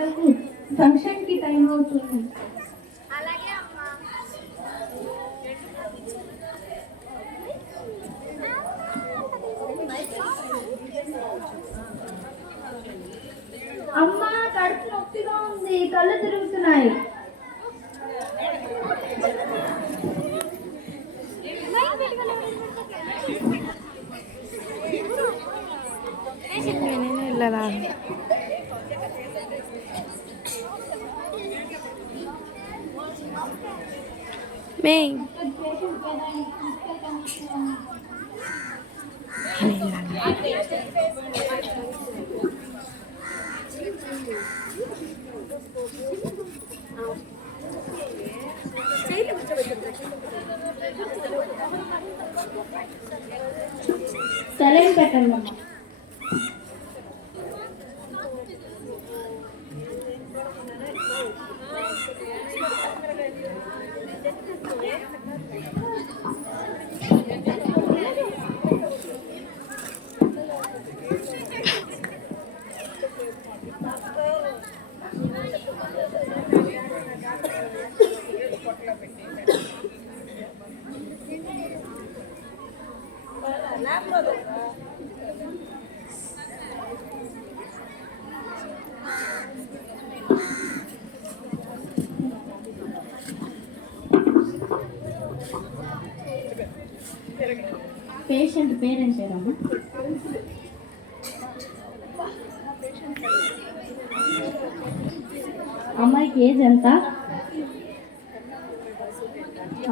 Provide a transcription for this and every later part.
వెళ్ళకు, ఫంక్షన్కి టైం అవుతుంది. అమ్మ, కడుపు నొప్పిగా ఉంది, కళ్ళు తిరుగుతున్నాయి. సెలైన్ పెట్టండి అమ్మ. పేషెంట్ పేరెంట్ పేరమ్మా? అమ్మాయికి ఏజ్ ఎంత?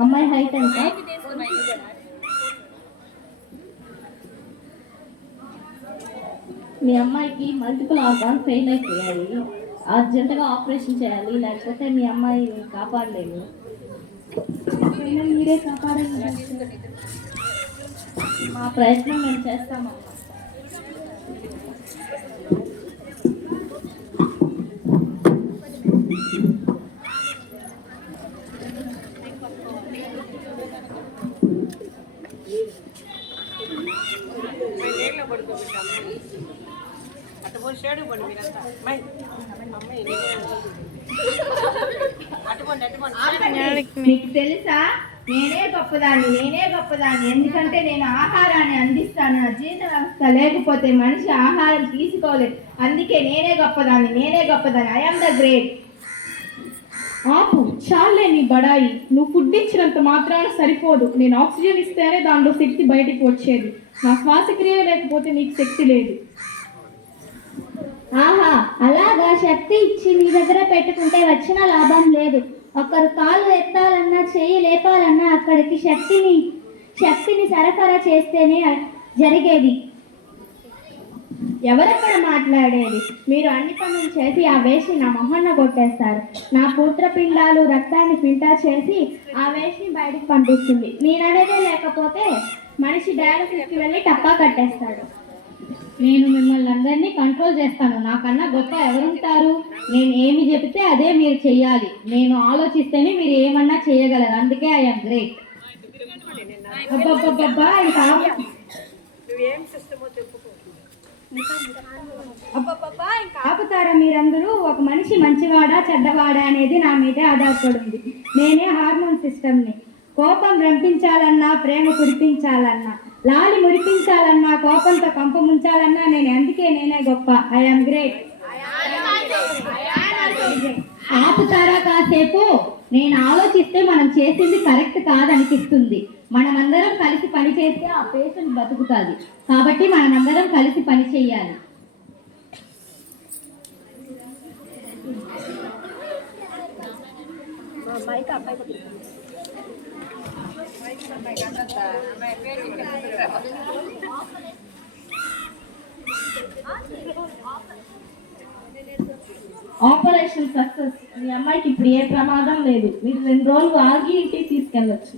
అమ్మాయి హైట్ ఎంత? మీ అమ్మాయికి మల్టిపుల్ ఆర్గాన్ ఫెయిల్ అయిపోయాయి, అర్జెంటుగా ఆపరేషన్ చేయాలి, లేకపోతే మీ అమ్మాయిని కాపాడలేము. మీరే కాపాడండి. మా ప్రయత్నం మేము చేస్తామమ్మా. మీకు తెలుసా, నేనే గొప్పదాన్ని ఎందుకంటే నేను ఆహారాన్ని అందిస్తాను. జీర్ణ వ్యవస్థ లేకపోతే మనిషి ఆహారం తీసుకోలేదు. అందుకే నేనే గొప్పదాన్ని. I am the great. ఆపు, చాలే నీ బడాయి. నువ్వు ఫుడ్ ఇచ్చినంత మాత్రాన సరిపోదు. నేను ఆక్సిజన్ ఇస్తేనే దానిలో శక్తి బయటికి వచ్చేది. నా శ్వాసక్రియ లేకపోతే నీకు శక్తి లేదు. ఆహా, అలాగా శక్తి ఇచ్చి నీ దగ్గర పెట్టుకుంటే వచ్చిన లాభం లేదు. ఒకరు కాలు ఎత్తాలన్నా, చేయి లేపాలన్నా అక్కడికి శక్తిని సరఫరా చేస్తేనే జరిగేది. ఎవరక్కడ మాట్లాడేది? మీరు అన్ని పనులు చేసి ఆ వేస్ట్ నా మొహన్న కొట్టేస్తారు. నా మూత్రపిండాలు రక్తాన్ని ఫిల్టర్ చేసి ఆ వేస్ట్ని బయటకు పంపిస్తుంది. నేననేదే లేకపోతే మనిషి డయాలసిస్కి వెళ్ళి టప్పా కట్టేస్తాడు. నేను మిమ్మల్ని అందరినీ కంట్రోల్ చేస్తాను. నాకన్నా గొప్ప ఎవరుంటారు? నేను ఏమి చెబితే అదే మీరు చెయ్యాలి. నేను ఆలోచిస్తేనే మీరు ఏమన్నా చేయగలరు. అందుకే ఐ యామ్ గ్రేట్. అబ్బబ్బబ్బా, ఆపుతారా మీరందరూ? ఒక మనిషి మంచివాడా చెడ్డవాడా అనేది నా మీదే ఆధారపడింది. నేనే హార్మోన్ సిస్టమ్ని. కోపం రంపించాలన్నా, ప్రేమ కురిపించాలన్నా, లాలి మురిపించాలన్నా, కోపంతో కంప ముంచాలన్నా అందుకే నేనే గొప్ప. I am great. ఆపుతారా కాసేపు? నేను ఆలోచిస్తే మనం చేసింది కరెక్ట్ కాదనిపిస్తుంది. మనమందరం కలిసి పని చేస్తే ఆ పేషెంట్ బతుకుతుంది. కాబట్టి మనమందరం కలిసి పని చేయాలి. Operation success. మీ అమ్మాయికి ఇప్పుడు ఏ ప్రమాదం లేదు. మీరు 2 రోజులు ఆగి ఇంటికి తీసుకెళ్ళచ్చు.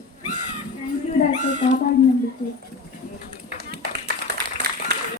Thank you doctor, కాపాడినందుకు.